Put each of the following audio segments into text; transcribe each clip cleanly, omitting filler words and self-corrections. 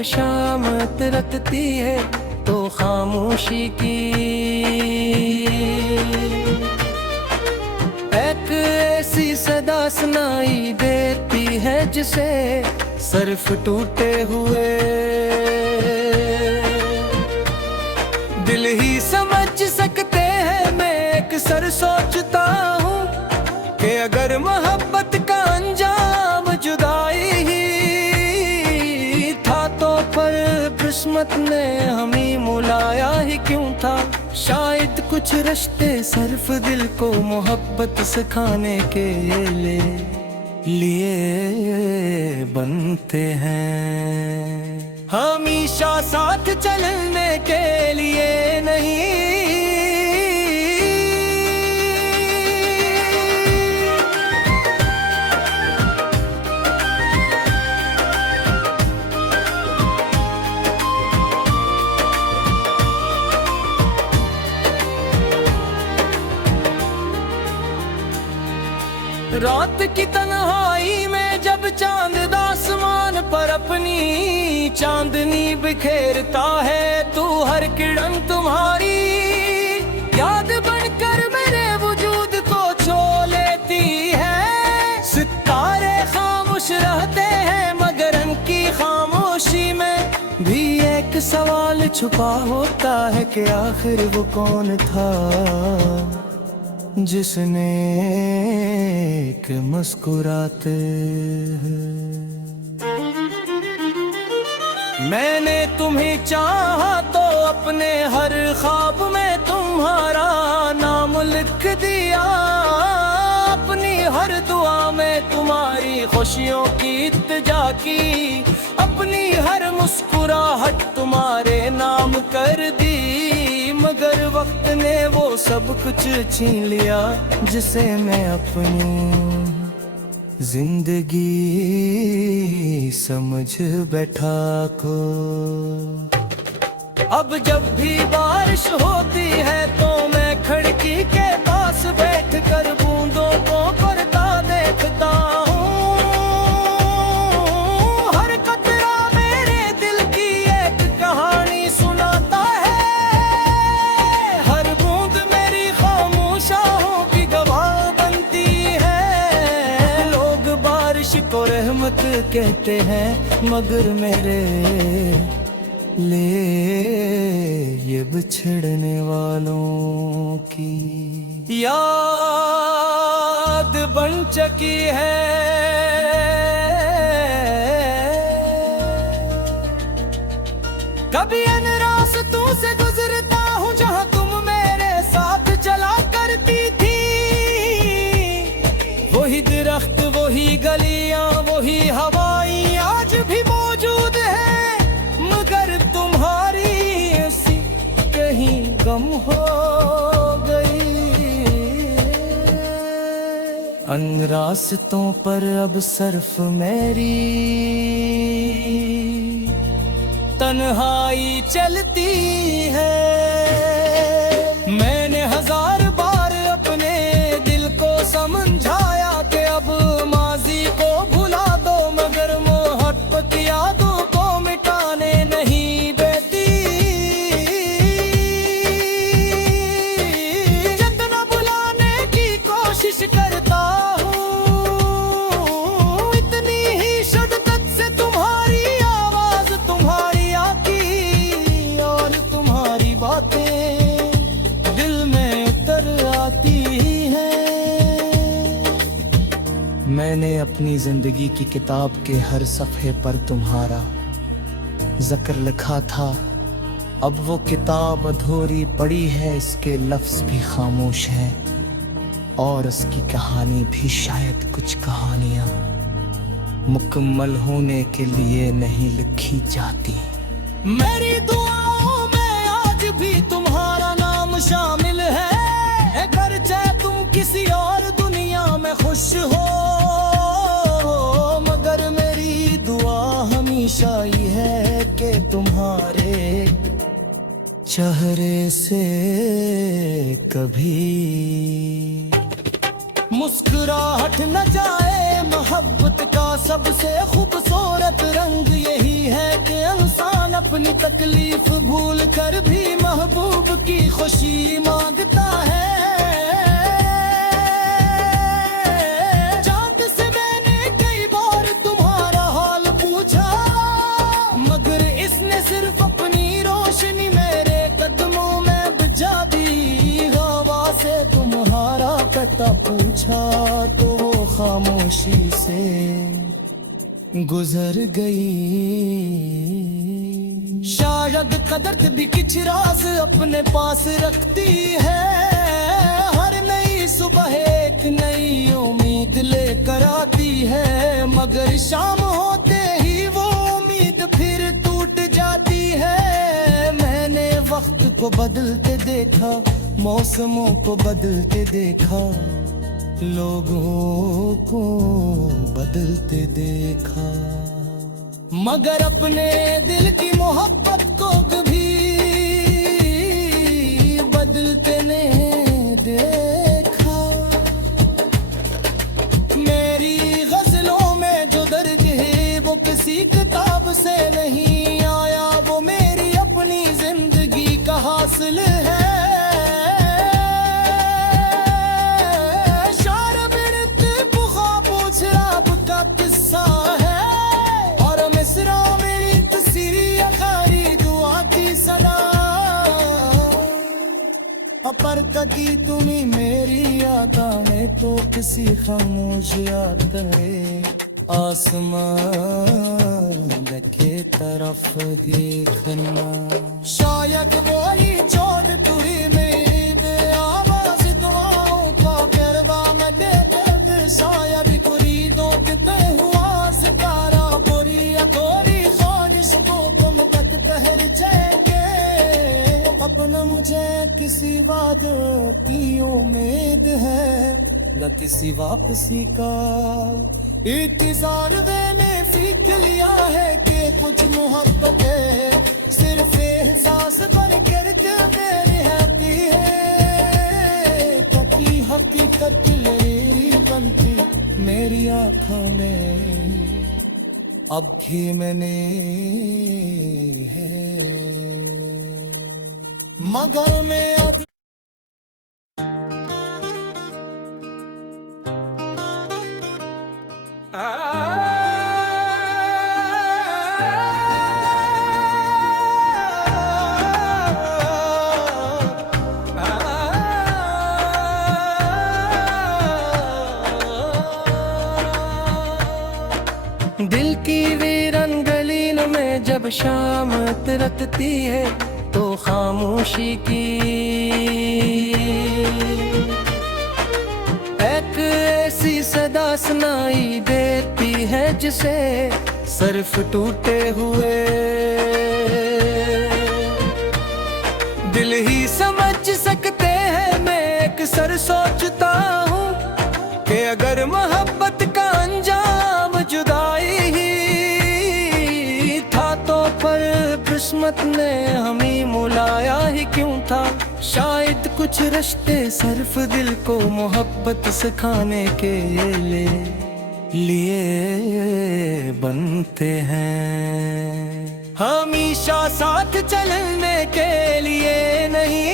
जब शाम रतती है तो खामोशी की एक ऐसी सदा सुनाई देती है जिसे सर्फ टूटे हुए दिल ही समझ सकते हैं। मैं अक्सर सोचता हूँ कि अगर मोहब्बत का अंजाम जुदाई ही था तो पर किस्मत ने हमें मुलाया ही क्यों था। शायद कुछ रिश्ते सिर्फ दिल को मोहब्बत सिखाने के लिए बनते हैं, हमेशा साथ चलने के लिए नहीं। रात की तन्हाई में जब चांद आसमान पर अपनी चांदनी बिखेरता है तू हर किरण तुम्हारी याद बनकर मेरे वजूद को छो लेती है। सितारे खामोश रहते हैं मगर उनकी खामोशी में भी एक सवाल छुपा होता है कि आखिर वो कौन था जिसने एक मुस्कुराते मैंने तुम्हें चाहा तो अपने हर ख्वाब में तुम्हारा नाम लिख दिया। अपनी हर दुआ में तुम्हारी खुशियों की इत्तिजा की, अपनी हर मुस्कुराहट तुम्हारे नाम कर दी। मगर वक्त ने वो सब कुछ छीन लिया जिसे मैं अपनी जिंदगी समझ बैठा को। अब जब भी बारिश होती है तो मैं खिड़की के पास बैठकर बूंदों को पड़ता देखता हूँ। हर कतरा मेरे दिल की एक कहानी सुनाता है, हर बूंद मेरी खामोशियों की गवाह बनती है। लोग बारिश को रहमत कहते हैं मगर मेरे लिए ये बिछड़ने वालों की याद बन चुकी है। कभी इन रास्तों से गुजरता हूँ जहाँ तुम मेरे साथ चला करती थी। वही दरख्त, वही गलियाँ, वही हवाएं आज भी मौजूद है मगर तुम्हारी ऐसी कहीं गम हो गई। अन रास्तों पर अब सिर्फ मेरी तन्हाई चलती है। मैंने हजार बार अपने दिल को समझाया कि अब माजी को भुला दो मगर मोहब्बत यादों को मिटाने नहीं देती। जितना बुलाने की कोशिश करता हूँ इतनी ही शिद्दत से तुम्हारी आवाज, तुम्हारी आती और तुम्हारी बातें दिल में उतर आती हैं। मैंने अपनी जिंदगी की किताब के हर सफ़े पर तुम्हारा जिक्र लिखा था। अब वो किताब अधूरी पड़ी है, इसके लफ्ज़ भी खामोश हैं और उसकी कहानी भी शायद कुछ कहानियाँ मुकम्मल होने के लिए नहीं लिखी जाती। मेरी दुआओं में आज भी तुम्हारा नाम शामिल है, अगरचे तुम किसी और दुनिया में खुश हो मगर मेरी दुआ हमेशा ही है कि तुम्हारे चेहरे से कभी मुस्कुराहट न जाए मोहब्बत का सबसे खूबसूरत रंग यही है कि इंसान अपनी तकलीफ भूल कर भी महबूब की खुशी मांगता है। चांद से मैंने कई बार तुम्हारा हाल पूछा, मगर इसने सिर्फ अपनी रोशनी मेरे कदमों में बुझा दी। हवा से तुम्हारा पता पूछा तो वो खामोशी से गुजर गई। शायद कदरत भी कुछ राज अपने पास रखती है। हर नई सुबह एक नई उम्मीद लेकर आती है, मगर शाम होते ही वो उम्मीद फिर टूट जाती है। मैंने वक्त को बदलते देखा, मौसमों को बदलते देखा, लोगों को बदलते देखा, मगर अपने दिल की मोहब्बत को कभी बदलते नहीं देखा। मेरी गजलों में जो दर्द है वो किसी किताब से नहीं आया, वो मेरी अपनी जिंदगी का हासिल है। किस्सा है और मिसरा मेरी तस्वीर अखारी दुआ की सदा। अपर कदी तुम्हें मेरी याद में तो किसी खामोश याद में आसमान देखे तरफ देखना। शायद वही चोट तुरी में आवाज दुआओं का गिरवा में दे दर्द। शायद कुरीदों के हुआ सितारा गोरी या गोरी ख्वाहिश को तुम तक पहल जाएंगे। अपना मुझे किसी वादे की उम्मीद है, न किसी वापसी का इंतजार। मैंने सीख लिया है कि कुछ मोहब्बत है सिर्फ एहसास पर करके मेरी आती है। कभी हकीकत मेरी बनती मेरी आँखों में अब भी मैंने है, मगर मैं दिल की वीरन गलीन में जब शाम तिरकती है तो खामोशी की एक ऐसी सदा सुनाई देती है जिसे सिर्फ टूटे हुए दिल ही समझ सकते हैं। मैं अक्सर सोचता हूँ कि अगर मोहब्बत का अंजाम जुदाई ही था तो पर किस्मत ने हमें मुलाया ही क्यों था। शायद कुछ रिश्ते सिर्फ दिल को मोहब्बत सिखाने के लिए बनते हैं, हमेशा साथ चलने के लिए नहीं।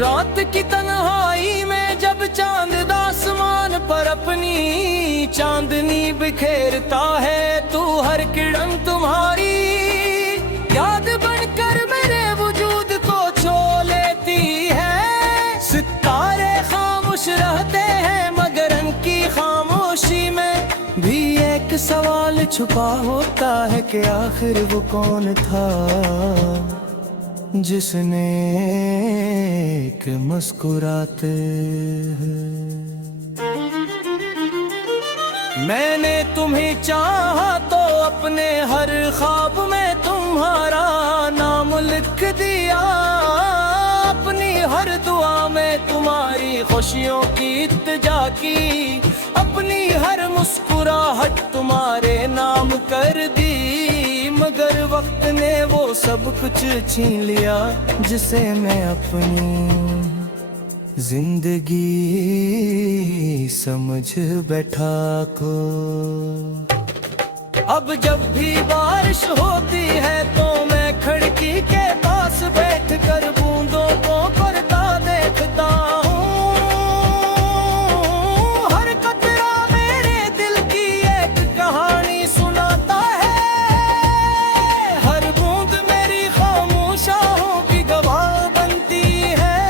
रात की तन्हाई में जब चांद आसमान पर अपनी चांदनी बिखेरता है तू हर किरण तुम्हारी याद बनकर मेरे वजूद को छो लेती है। सितारे खामोश रहते हैं मगर उनकी खामोशी में भी एक सवाल छुपा होता है कि आखिर वो कौन था जिसने एक मुस्कुराते मैंने तुम्हें चाहा तो अपने हर ख्वाब में तुम्हारा नाम लिख दिया। खुशियों की इत्तजा की, अपनी हर मुस्कुराहट तुम्हारे नाम कर दी। मगर वक्त ने वो सब कुछ छीन लिया जिसे मैं अपनी जिंदगी समझ बैठा को। अब जब भी बारिश होती है तो मैं खिड़की के पास बैठकर बूंदों को पड़ता देखता हूँ। हर कतरा मेरे दिल की एक कहानी सुनाता है, हर बूंद मेरी खामोशाहों की गवाह बनती है।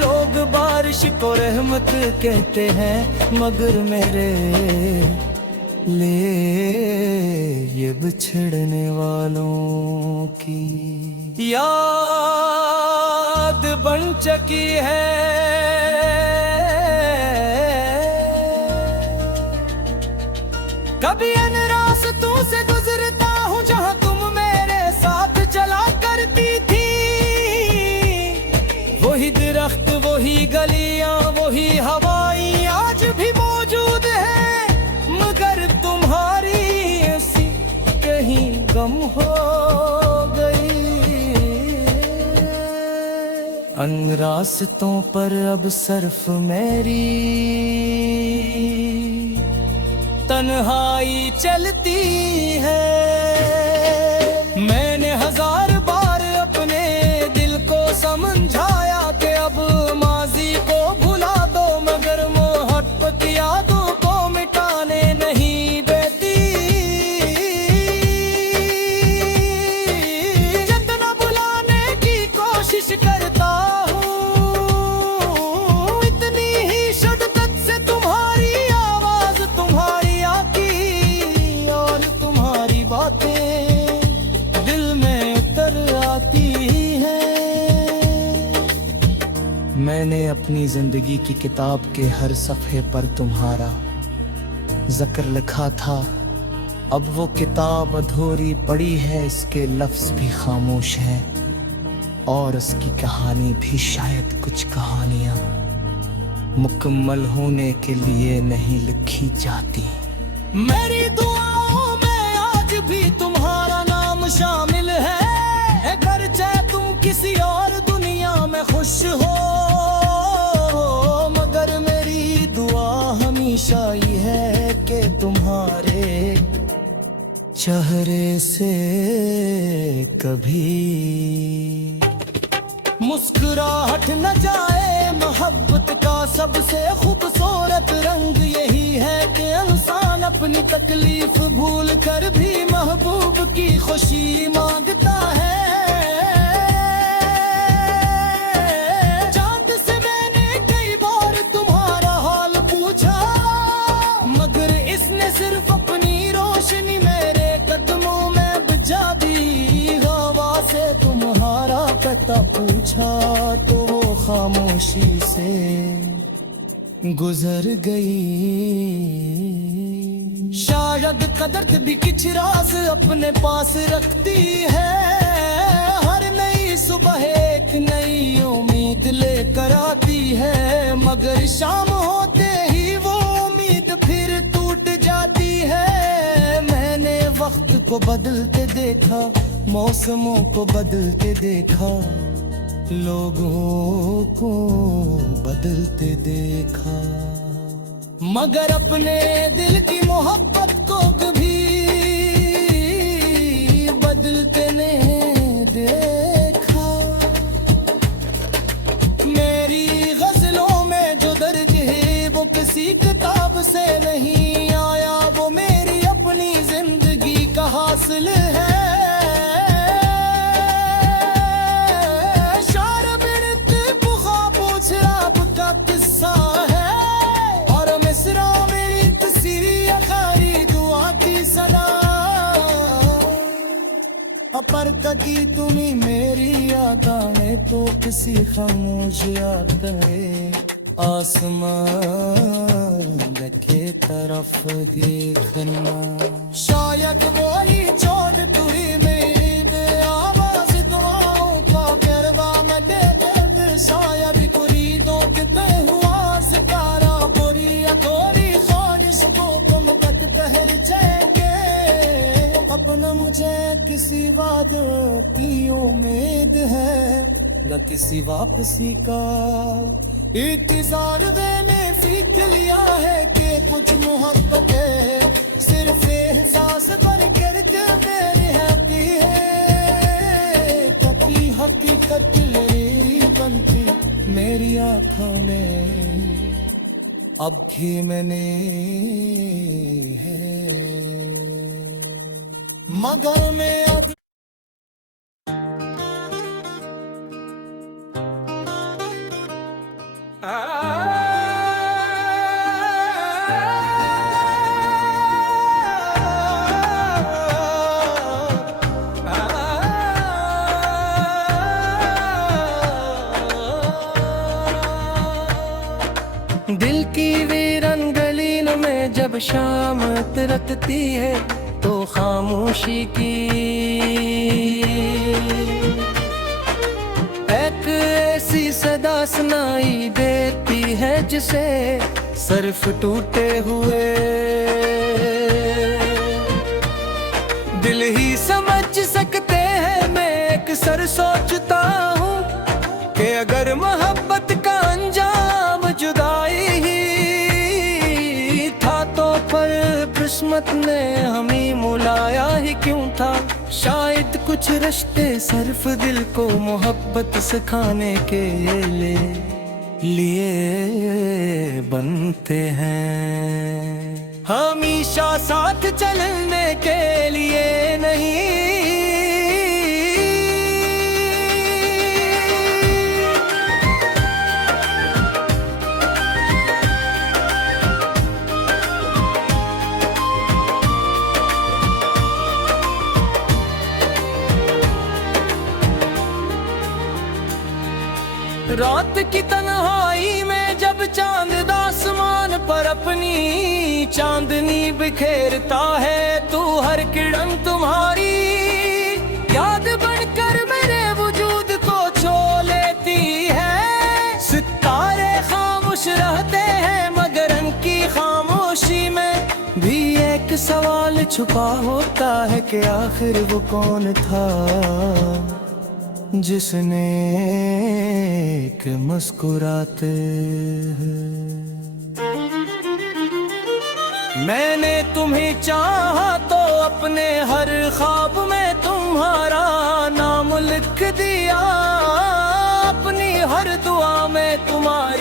लोग बारिश को रहमत कहते हैं मगर मेरे ले ये बिछड़ने वालों की याद बन चुकी है। कभी इन रास्तों से गुजरता हूँ जहाँ तुम मेरे साथ चला करती थी। वही दरख्त, वही गलियाँ, वही हवाएं आज भी मौजूद है, मगर तुम्हारी ऐसी कहीं गम हो गई। अन रास्तों पर अब सिर्फ मेरी तन्हाई चलती है। मैंने हजार बार अपने दिल को समझाया कि अब माजी को भुला दो, मगर मोहब्बत यादों को मिटाने नहीं देती। जितना बुलाने की कोशिश करता हूँ, इतनी ही शिद्दत से तुम्हारी आवाज, तुम्हारी आती और तुम्हारी बातें दिल में उतर आती हैं। मैंने अपनी जिंदगी की किताब के हर सफ़े पर तुम्हारा जिक्र लिखा था, अब वो किताब अधूरी पड़ी है, इसके लफ्ज भी खामोश हैं और उसकी कहानी भी शायद कुछ कहानियां मुकम्मल होने के लिए नहीं लिखी जाती। मेरी दुआओं में आज भी तुम्हारा नाम शामिल है, अगर चाहे तुम किसी और दुनिया में खुश हो, मगर मेरी दुआ हमेशा ही है कि तुम्हारे चेहरे से कभी मुस्कुराहट न जाए। मोहब्बत का सबसे खूबसूरत रंग यही है कि इंसान अपनी तकलीफ भूल कर भी महबूब की खुशी मांगता है। चांद से मैंने कई बार तुम्हारा हाल पूछा, मगर इसने सिर्फ अपनी रोशनी मेरे कदमों में बुझा दी। हवा से तुम्हारा पता पूछा तो वो खामोशी से गुजर गई। शायद कदर भी कुछ राज अपने पास रखती है, हर नई सुबह एक नई उम्मीद लेकर आती है, मगर शाम होते ही वो उम्मीद फिर टूट जाती है। मैंने वक्त को बदलते देखा, मौसमों को बदलते देखा, लोगों को बदलते देखा, मगर अपने दिल की मोहब्बत को कभी बदलते नहीं देखा। मेरी गजलों में जो दर्द है वो किसी किताब से नहीं आया, वो मेरी अपनी जिंदगी का हासिल है। किस्सा है और मिसरा मेरी तस्वीर अखारी दुआ की सदा, पर कभी तुम्हें मेरी याद आने तो किसी खामोश याद है आसमान के तरफ देखना। शायद वही छोड़ तुरी मेरी आवाज दुआओं का करवा मैं दे, शायद कुरीदों के मुझे किसी वादे की उम्मीद है, न किसी वापसी का इंतजार। मैंने सीख लिया है कि कुछ मोहब्बतें सिर्फ एहसास पर करके मेरी होती है, कभी हकीकत नहीं बनती मेरी आँखों में। अब भी मैंने है मगर मैं अब दिल की वीरन गलीन में जब शाम तिरकती है तो खामोशी की एक ऐसी सदा सुनाई देती है जिसे सिर्फ टूटे हुए दिल ही समझ सकते हैं। मैं अक्सर सोचता हूँ कि अगर मोहब्बत का अंजाम जुदाई ही था तो पर किस्मत ने हमें मुलाया ही क्यों था। शायद कुछ रिश्ते सिर्फ दिल को मोहब्बत सिखाने के लिए बनते हैं, हमेशा साथ चलने के लिए नहीं। रात की तन्हाई में जब चांद आसमान पर अपनी चांदनी बिखेरता है, तू हर किरण तुम्हारी याद बनकर मेरे वजूद को छो लेती है। सितारे खामोश रहते हैं मगर उनकी खामोशी में भी एक सवाल छुपा होता है कि आखिर वो कौन था जिसने एक मुस्कुराते हैं। मैंने तुम्हें चाहा तो अपने हर ख्वाब में तुम्हारा नाम लिख दिया, अपनी हर दुआ में तुम्हारी